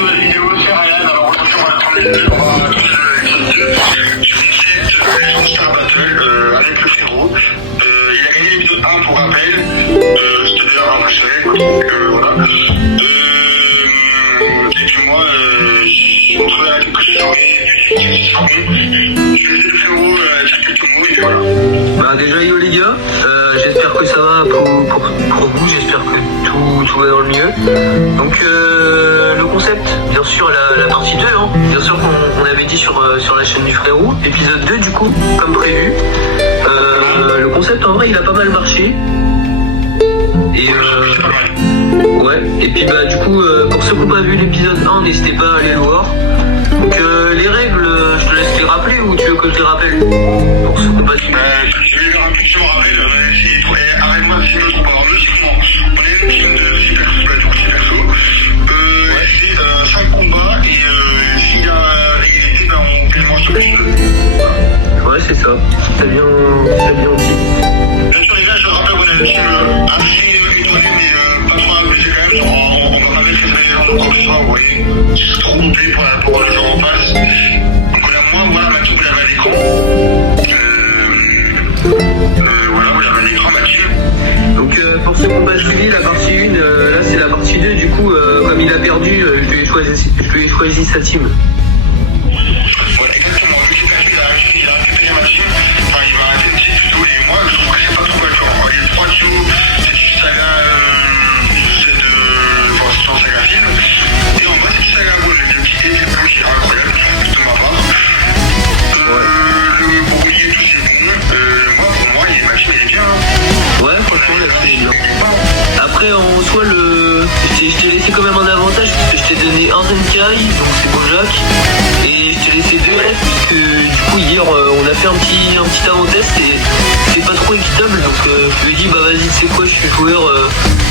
nouvelle vidéo, c'est Ryan. Alors aujourd'hui, on va tourner le 2, on va tourner l'épisode 2. Je suis Star Battle avec le frérot. Il a gagné l'épisode 1 pour rappel. C'était d'ailleurs impressionnant. Voilà. Et puis moi, je me retrouve avec quelques souris et puis c'est bon. Je vais laisser le frérot dire quelques mots et puis voilà. Bah déjà yo les gars, j'espère que ça va pour vous, j'espère que tout va dans le mieux. Donc le concept, bien sûr la partie 2, hein, bien sûr qu'on avait dit sur la chaîne du frérot, épisode 2 du coup, comme prévu. Le concept en vrai il a pas mal marché. Et ouais, et puis bah du coup pour ceux qui n'ont pas vu l'épisode 1, n'hésitez pas à aller le voir. Donc les règles, je te laisse les rappeler ou tu veux que je les rappelle pour ceux qui n'ont pas vu. Je vais les rappeler, je me rappelle, arrête-moi si je me trompe pas. Alors logiquement, on est une team de 6 persos, là du coup 6 persos. C'est 5 combats et s'il y a égalité, ben on mange sur plus 2. Ouais c'est ça, t'as bien dit. Bien sûr les gars, je rappelle qu'on a une team assez étoilée mais pas trop abusée quand même. Genre, on va pas maîtriser les gens ou quoi que ce soit, vous voyez. C'est trop doublé pour le joueur en face. Donc moi, voilà, ma team, vous l'avez à l'écran. Voilà, vous l'avez à l'écran, ma team. Donc pour ceux qui n'ont pas suivi la partie 1, là c'est la partie 2, du coup comme il a perdu, je lui ai choisi sa team. Ouais, exactement. Vu que c'est sa team, il a récupéré ma team. Enfin, il m'a arrêté une team plutôt. Et moi, je trouve que c'est pas trop mal. Genre, les 3 duos, c'est du saga. C'est en saga film. Et en bas, c'est du saga beau. J'ai bien kiffé. C'est le qui est incroyable. De ma part. Le brouillé et tout, c'est bon. Moi, pour moi, ma team, elle est bien. Ouais, franchement, là c'est bien. Après, en soi, je t'ai laissé quand même un avantage parce que je t'ai donné un Zenkai, donc c'est Bojack, et je t'ai laissé 2 LF puisque du coup hier on a fait un petit avant test et c'est pas trop équitable, donc je lui ai dit bah vas-y tu sais quoi, je suis joueur,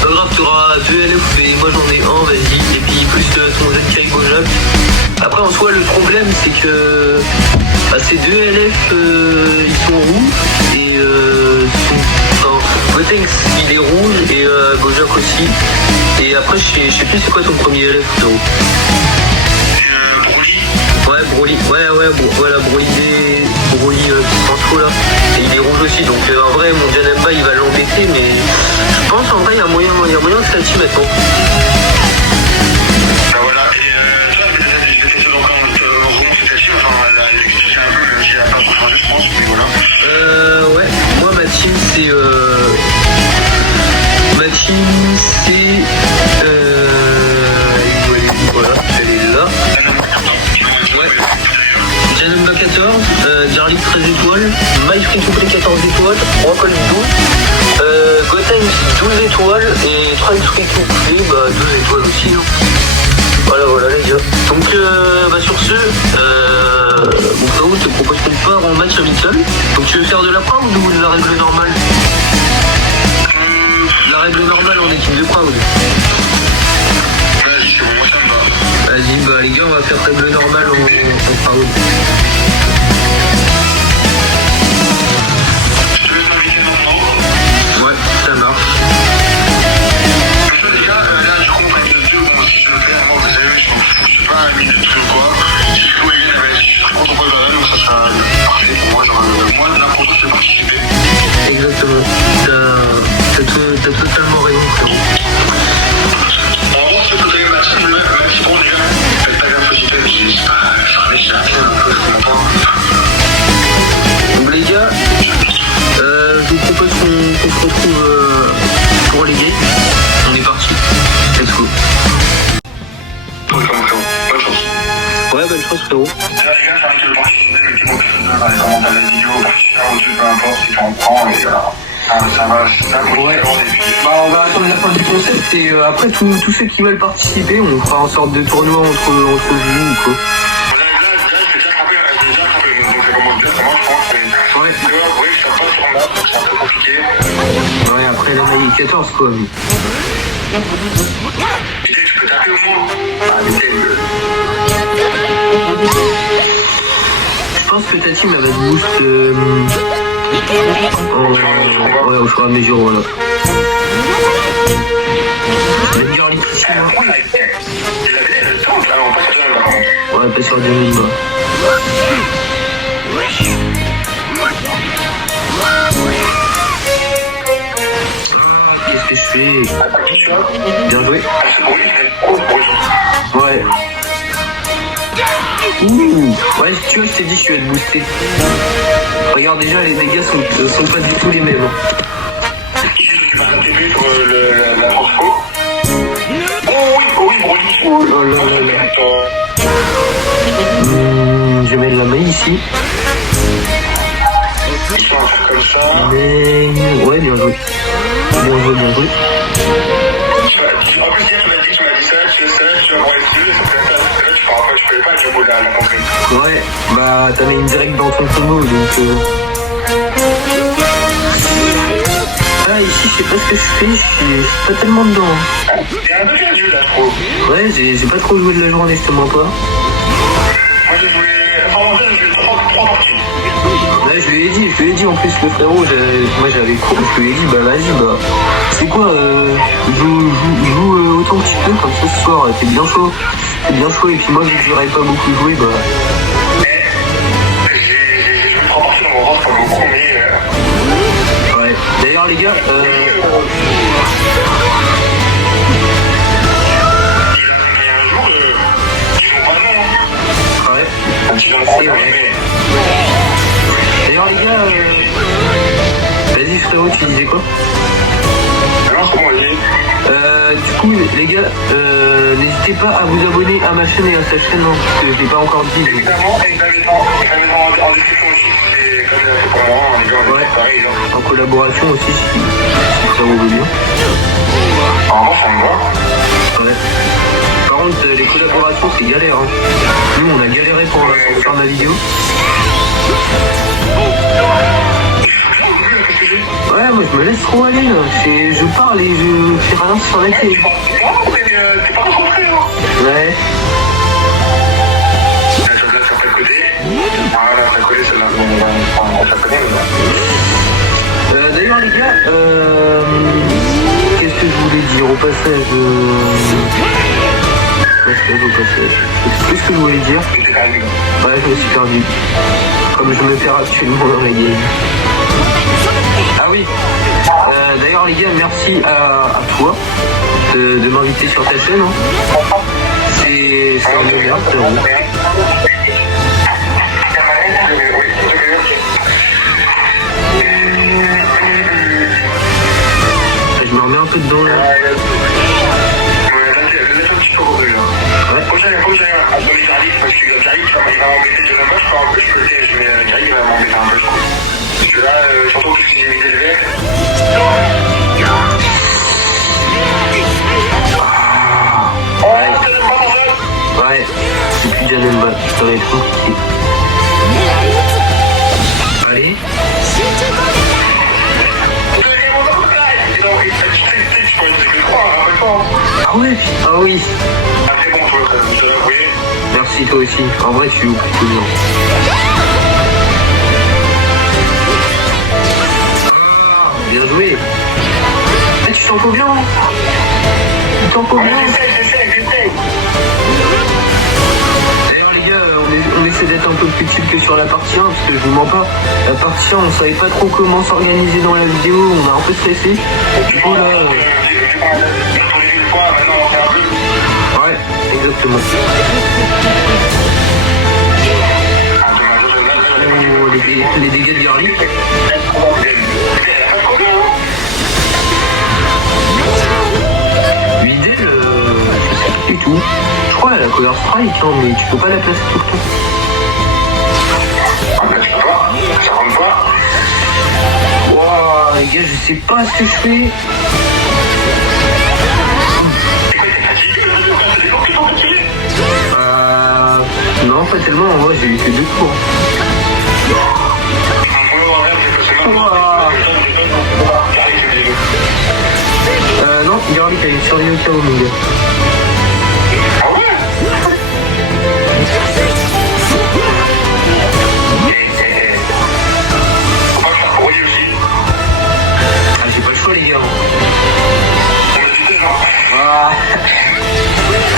pas grave t'auras 2 LF et moi j'en ai un, vas-y, et puis plus ton Zenkai Bojack. Après en soi le problème c'est que bah, ces 2 LF ils sont rouges et Gotenks il est rouge et Bojack aussi. Et après je sais plus c'est quoi ton premier LF frérot. Broly. Ouais voilà Broly Mancho là. Et il est rouge aussi donc en vrai mon Janemba il va l'embêter mais je pense en vrai il y a moyen de ça team maintenant. Bah voilà, et ça je vais faire donc remonter ta team, enfin l'expliquer un peu même si elle a pas trop changé je pense, mais voilà. Ouais, moi ma team c'est voilà, elle est là. Ouais. Janemba 14, Jarlik 13 étoiles, My Free to Play 14 étoiles, Rockall 12, Gotenks 12 étoiles et Trunks Free to Play 12 étoiles aussi. Voilà les gars. Donc sur ce, mon frérot te propose qu'on part en match amical. Donc tu veux faire de la proud ou de la règle normale? La règle normale en équipe de proud. Vas-y, c'est bon, moi ça me va. Vas-y, bah les gars, on va faire règle normale en proud. Je te laisse m'inviter maintenant. Ouais, ça marche. Les gars, là du coup on fait le 2, bon si je le fais, moi vous savez, je m'en fous, je sais pas, un minute ou quoi. Si je peux y aller, je suis très content pour le donc ça sera parfait pour moi. Genre, moi l'important c'est de participer. Exactement. T'as totalement raison, frérot. On va voir ce que vous avez ma team, même si bon les gars, faites pas gaffe aussi, c'est pas farné, j'ai un peu, je comprends pas. Donc les gars, je vous propose qu'on se retrouve pour les games. On est parti. Let's go. Bonne chance. Ouais, bonne chance frérot. Là les gars, j'arrête de participer, mettez-moi plus de dans les commentaires de la vidéo, participer au jeu, peu importe, si t'en prends, et voilà. Ça va, ouais. Bah on va attendre la fin du concept et après tous ceux qui veulent participer, on fera une sorte de tournoi entre vous ou quoi. Là, je vais déjà frapper, donc ça commence bien, ça marche, je pense. Ouais. Oui, je tape pas sur le map, donc c'est un peu compliqué. Ouais, après la maille 14 quoi. Et tu peux taper au moins. Ah, mais je pense que ta team elle va se boost ouais, au fur et à mesure, voilà. Je vais te dire l'électricité. Il avait le temps, là, On va pas sur du Zumba. Qu'est-ce que je fais? Bien joué. Ouais. Ouh. Ouais, si tu vois, je t'ai dit, je vais être boosté. Regarde, déjà, les dégâts sont pas du tout les mêmes. T'es vu sur la transfo? Oui, Brody. Oh là là là. Je vais mettre la main ici. Ils sont à faire comme ça. Mais... Ouais, bien joué. Bien joué. En plus, hier, tu m'as dit ça, tu vas voir les yeux, ça fait ça. Là, tu fais pas le jumbo la compris. Ouais, bah t'as mis une direct dans ton combo, donc... Ah, ici, je sais pas ce que je fais, je suis pas tellement dedans. T'es un peu perdu, là, je trouve. Ouais, j'ai pas trop joué de la journée, je te mens pas. Moi, j'ai joué... Enfin, en fait, j'ai joué 3 parties. Ouais, je lui ai dit en plus, le frérot, moi j'avais cours, je lui ai dit, bah vas-y, bah... C'est quoi, joue autant que tu peux, comme ça ce soir, t'es bien chaud, et puis moi, vu que j'aurais pas beaucoup joué, bah... J'ai joué 3 parties dans mon ventre, pas beaucoup, mais... Ouais, d'ailleurs, les gars, Un jour, ils font pas non. Ouais, Ils ont c'est vrai. D'ailleurs, les gars, vas-y, frérot, tu disais quoi? Non, c'est bon, vas-y. Du coup, les gars, n'hésitez pas à vous abonner à ma chaîne et à sa chaîne, hein, parce que je l'ai pas encore dit. Mais... Évidemment, en description aussi, c'est comme pour moi, les gars, on est pareil. En collaboration aussi, si ça vous veut bien. Normalement, ça me va. Ouais. Par contre, les collaborations, c'est galère. Hein. Nous, on a galéré pour faire ma vidéo. Ouais, moi, je me laisse trop aller, là. Je parle et je fais rien sans s'arrêter. T'es pas concentré, hein. Ouais. La chose là sur quel côté? Ah, là, t'as collé celle-là. On va connaît, D'ailleurs, les gars, qu'est-ce que je voulais dire au passage? Qu'est-ce que je voulais dire? Ouais, je me suis perdu. Comme je me perds actuellement dans la game. Ah oui. D'ailleurs, les gars, merci à toi de m'inviter sur ta chaîne. Hein. C'est un honneur, frérot. Je me remets un peu dedans là. Faut que j'aille à Jarif parce que Jarif il va m'embêter de la moche, je peux le TH, mais Jarif va m'embêter un peu, je trouve. Parce que là, surtout que j'ai mis des verres. Ouais, c'est plus déjà même pas, ça va être compliqué. Allez. Ah ouais, ah oui. Ah c'est bon, toi, je te l'avouer. Merci toi aussi. En vrai, tu joues plutôt bien. Bien joué. Eh, tu t'en fous bien, hein? Tu t'en fous bien. J'essaie. D'ailleurs les gars, on essaie d'être un peu plus chill que sur la partie 1, parce que je vous mens pas, la partie 1, on savait pas trop comment s'organiser dans la vidéo, on a un peu stressé. Du coup là... Ouais, exactement. Oh, les dégâts de Garlic. L'idée, je sais pas du tout. Je crois qu'elle a la colère strike, hein, mais tu peux pas la placer tout le temps. Ah bah tu peux pas, ça compte pas. Wouah, les gars, je sais pas ce que je fais. Non, pas tellement, en vrai, j'ai eu que 2 tours. Non, Garlic a une survie au chaos, mon gars. Ah ouais? Ah, j'ai pas le choix, les gars.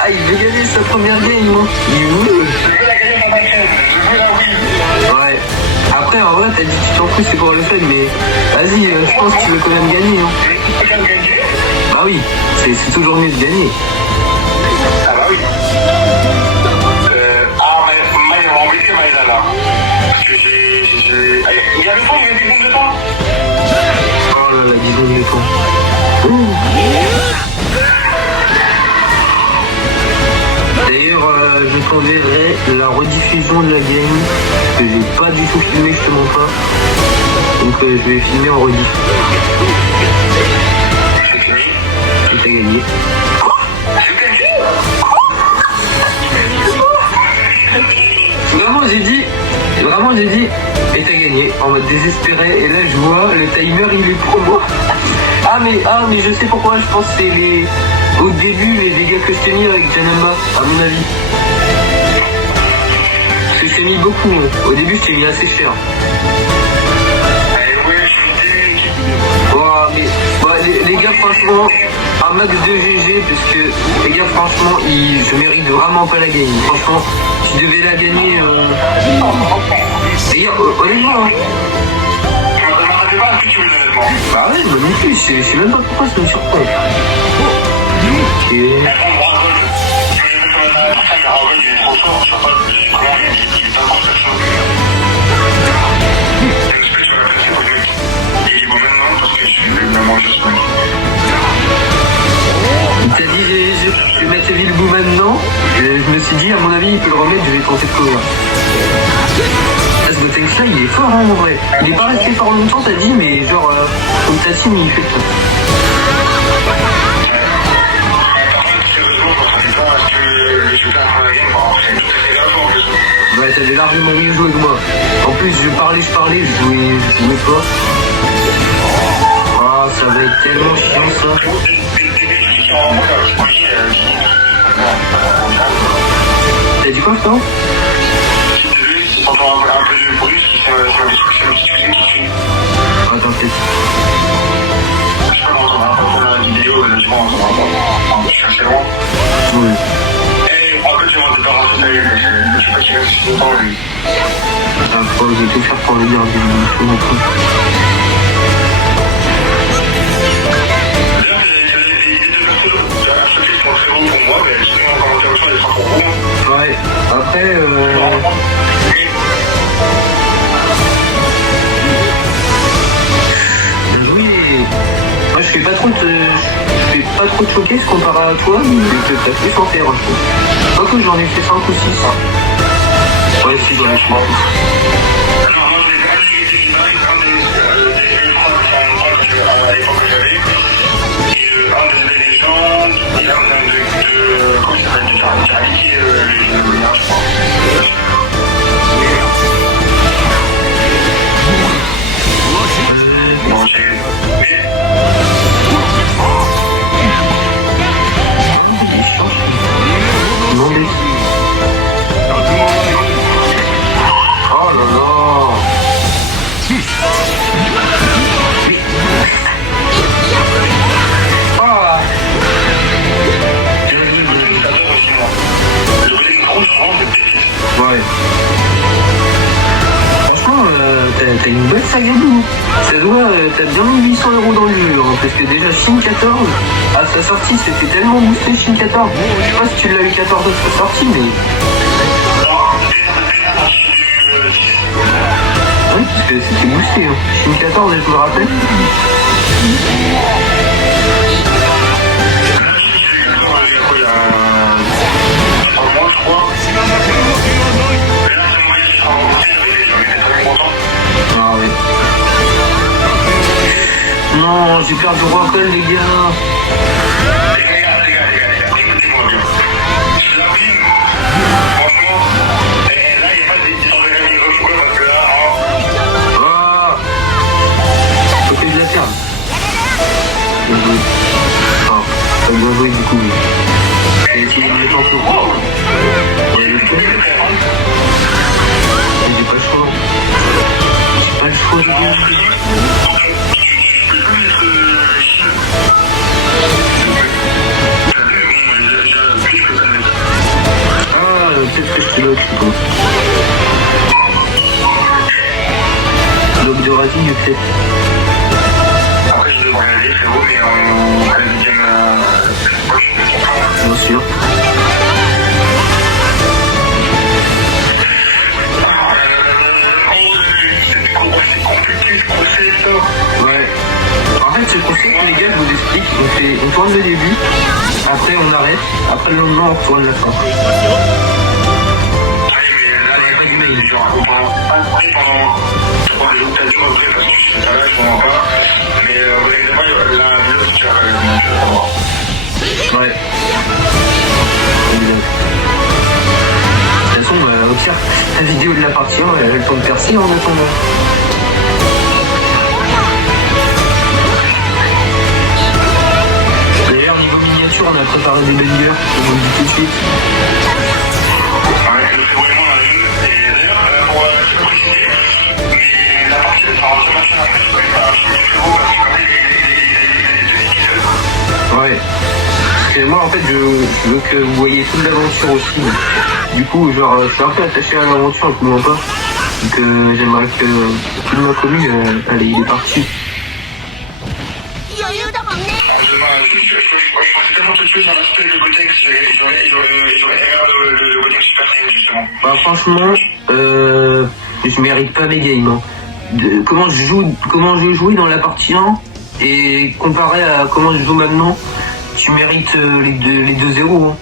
Ah, il veut gagner sa première game, hein. Il veut. t'as dit tu t'en fous, c'est pour le fun, mais vas-y, je pense que tu veux quand même gagner. Hein. Bah oui, c'est toujours mieux de gagner. Ah bah oui. Mais il m'a embêté, Maïla, là. Parce que j'ai... Il y a le temps, il y a des boules de temps. Oh là là, disons le temps. D'ailleurs, je t'enverrai la rediffusion de la game, que j'ai pas du tout filmé, je te mens pas. Donc je vais filmer en rediff. C'est fini. Et t'as gagné. C'est gagné. Vraiment j'ai dit, et t'as gagné, en mode désespéré, et là je vois, le timer il est pour moi. Ah mais je sais pourquoi, je pense que c'est au début les dégâts que je t'ai mis avec Janamba, à mon avis. Parce que je t'ai mis beaucoup, hein. Au début je t'ai mis assez cher. Oh, mais les gars franchement, un max de GG parce que les gars franchement je mérite vraiment pas la game. Franchement, tu devais la gagner. Les gars, honnêtement. Hein. Bah ouais, moi non plus, je sais même pas pourquoi ça me surprend. Ok. Il t'a dit je vais mettre le bout maintenant. Je me suis dit à mon avis il peut le remettre, je vais tenter de courir. Ce Gotenks là il est fort hein, en vrai. Il est pas resté fort longtemps t'as dit mais genre comme ta team il fait tout. Ouais t'avais largement mieux joué que moi. En plus je parlais, je jouais pas. Ah ça va être tellement chiant ça. T'as dit quoi frère? T'entends un peu de bruit qui fait qui suit. Attends peut-être. Je sais pas comment on va entendre la vidéo, je suis assez loin. Oui. Et en fait je vais me débarrasser de la gueule, je sais pas qui reste si longtemps lui. Attends, je vais tout faire pour le dire. Ouais, après oui, moi je fais pas trop de showcase comparé à toi, mais t'as plus en faire, je trouve. Pas que j'en ai fait 5 ou 6. Ouais, si, j'en ai fait 6. À l'époque que j'avais, et un de légendes, et un de comment ça s'appelle déjà, Gravity, je crois. Bon, j'ai eu. Oh là là. Ouais. Franchement, t'as une belle saga de nous. Ça doit, t'as bien mis 800 € dans le jeu, hein, parce que déjà Shin 14, à sa sortie, c'était tellement boosté Shin 14. Je sais pas si tu l'as eu 14 à sa sortie, mais... Oui, parce que c'était boosté, hein. Shin 14, je me rappelle. Ah oui. Non, j'ai perdu Rockle, les gars. Les gars, écoutez-moi bien. Je l'abîme. Franchement, là, il n'y a pas de décision de gagner ou quoi, parce que là, Ah. Faut que je la ferme. Bien joué. Ah, t'as bien joué du coup. Et si il est en cours. J'ai pas le choix. J'ai pas le choix de gagner. Après on arrête, après le lendemain on retourne la fin. Oui, mais là, il n'y a pas d'email. Genre, on prend pas de prix pendant 3 jours, 4 jours après, parce que je suis pas là, je comprends pas. Mais vous inquiétez pas, la vidéo qui tient Ouais. De toute façon, au pire, la vidéo de la partie 1, elle a le temps de percer en attendant. D'ailleurs, niveau miniature, on a préparé des bangers, je vous le dis tout de suite. Ouais, le vraiment la une. Et d'ailleurs, pour te préciser, mais la partie de faire un machin après, je sais pas, un film du gros, parce que comme il a des deux équipes. Ouais. Parce que moi, en fait, je veux que vous voyez toute l'aventure aussi. Du coup, genre, je suis un peu attaché à l'aventure, je ne pas. Donc, j'aimerais que toute ma commune, allez, il est parti. Je pensais tellement tout de suite sur l'aspect de Gotex, j'aurais aimé le Gotex Super Saiyan, justement. Bah, franchement, je mérite pas mes games. Hein. Comment je jouais dans la partie 1 et comparé à comment je joue maintenant, tu mérites les deux 0. Hein.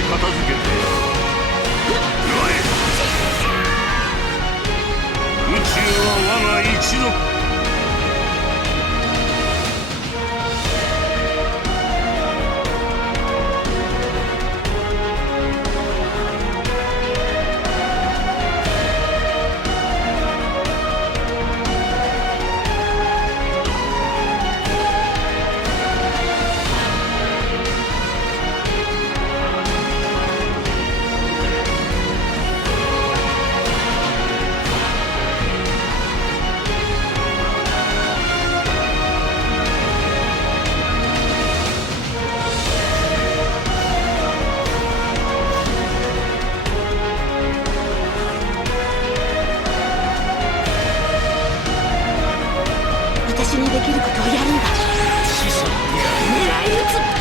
で片付けて宇宙は我が一族。私にできることをやるんだ。狙い撃つ。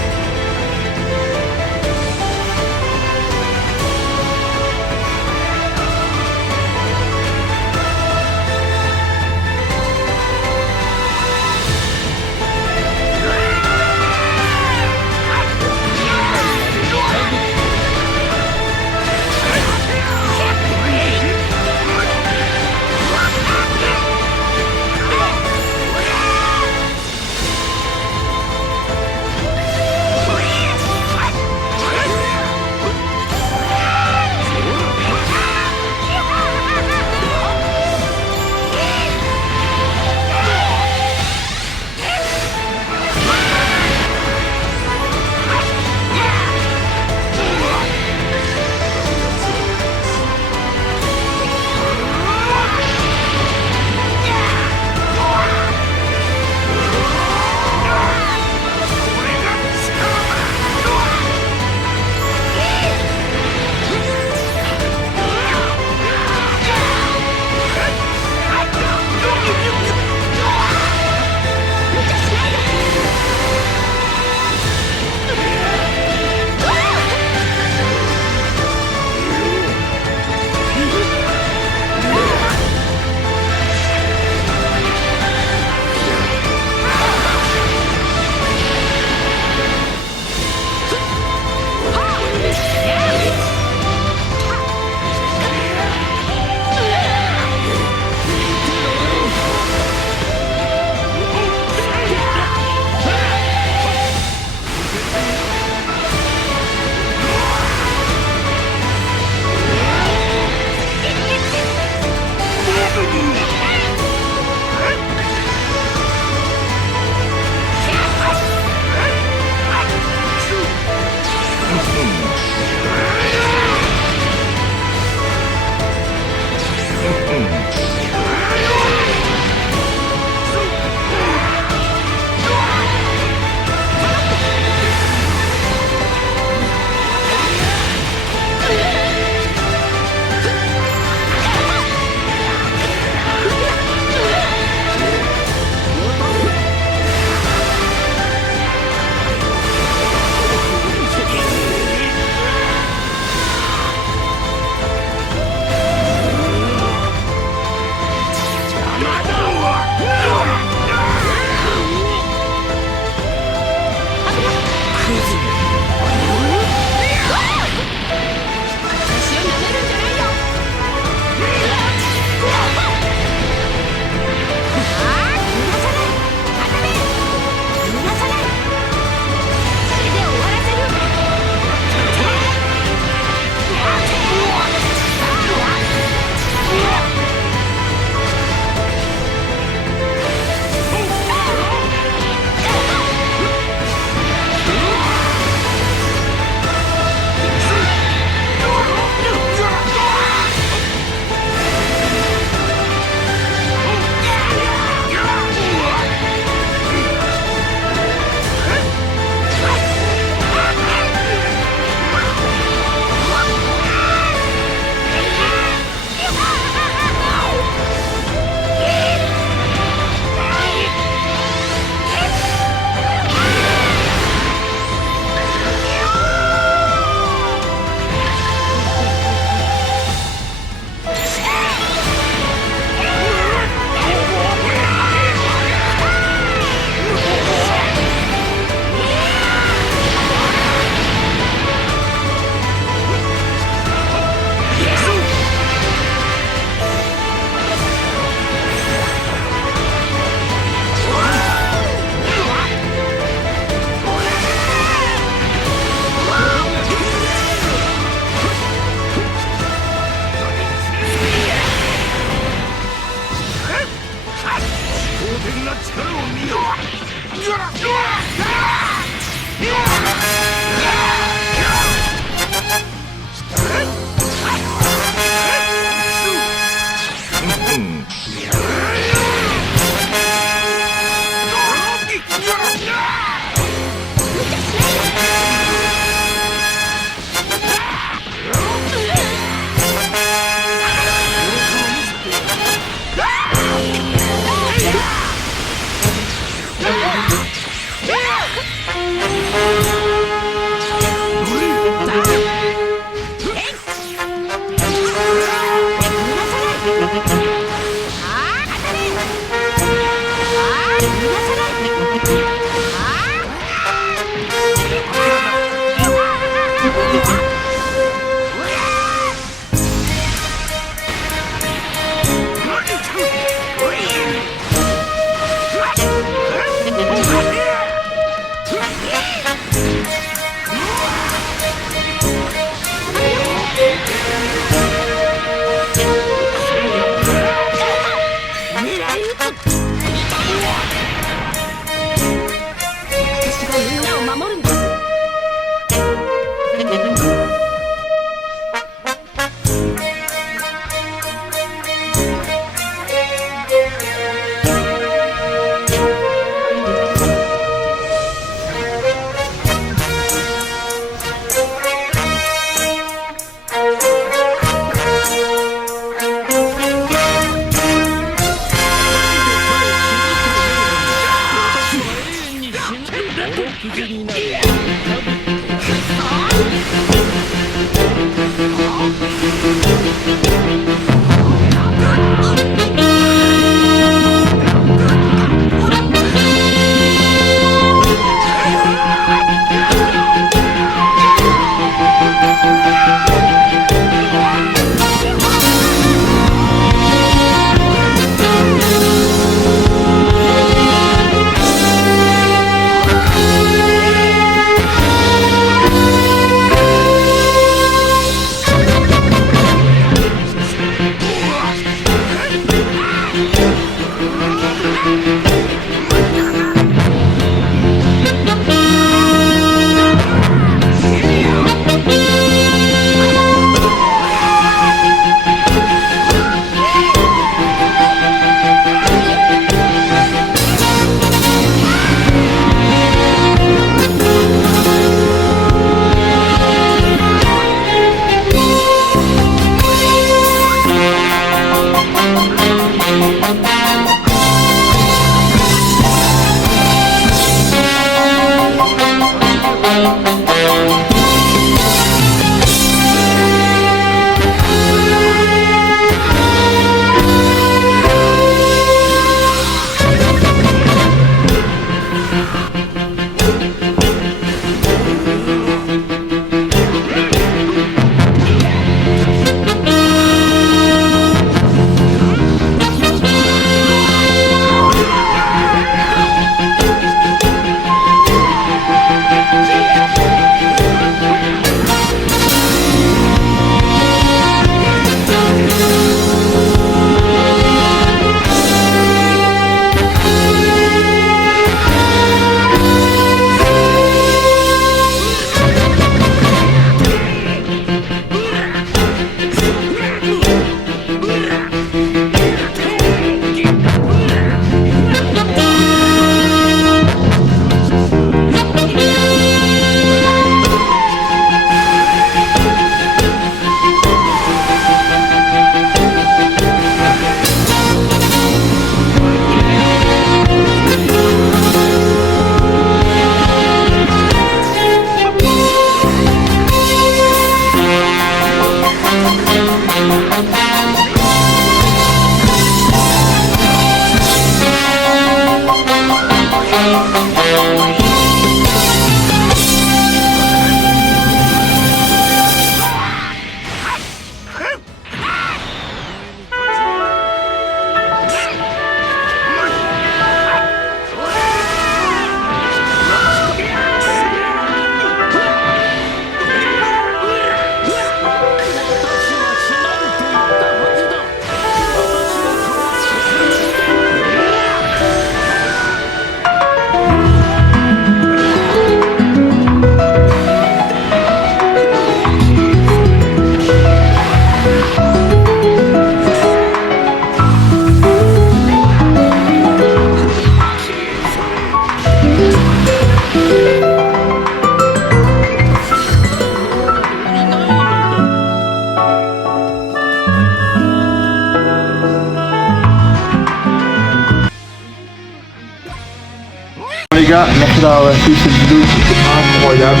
Les gars, merci d'avoir suivi cette vidéo, c'était incroyable.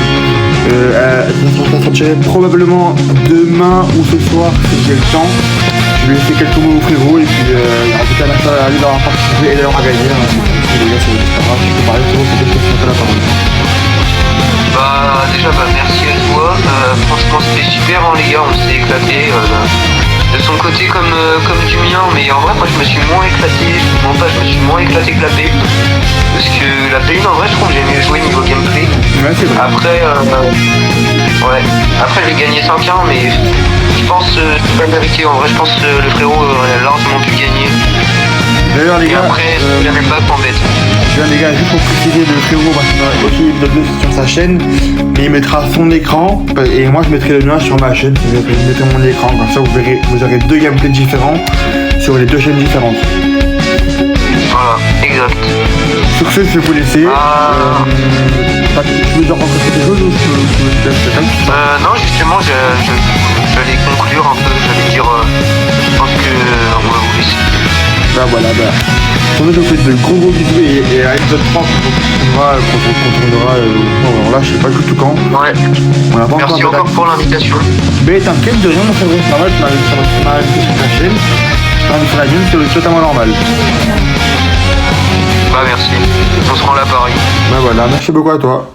Ça sortirait probablement demain ou ce soir si j'ai le temps. Je vais laisser quelques mots au frérot et puis en tout cas merci à lui d'avoir participé et d'avoir gagné. Les gars, c'est pas grave, je peux parler frérot, c'est peut-être que c'est la parole. Bah déjà merci à toi, franchement c'était super hein, les gars, on s'est éclaté de son côté comme du mien, mais en vrai moi je me suis moins éclaté, je me suis moins éclaté que la P1, parce que la P1 en vrai je trouve que j'ai mieux joué niveau gameplay. Ouais, c'est vrai. Après j'ai gagné 5-1, mais je pense, c'est pas la vérité, en vrai je pense que le frérot aurait largement pu gagner. D'ailleurs les Et gars, après il avait pas m'embête. les gars, juste pour préciser, le frérot va faire aussi l'épisode 2 sur sa chaîne et il mettra son écran et moi je mettrai le mien sur ma chaîne. Je mettrai mon écran, comme ça vous aurez deux gameplays différents sur les deux chaînes différentes. Voilà, exact. Sur ce, je vais vous laisser. Tu veux dire encore quelque chose ou je laisse quelqu'un? Non, justement, j'allais conclure un peu, j'allais dire, je pense que on va vous laisser. Bah voilà, on vous fait de gros bisous et à l'épisode 3 on aura, alors là je sais pas du tout quand. Ouais. On a pas Merci encore pour l'invitation. Mais t'inquiète de rien mon frérot, c'est normal, tu m'as invité sur ta chaîne. Je t'ai invité sur la mienne, c'est totalement normal. Bah merci, on se rend là pareil. Bah voilà, merci beaucoup à toi.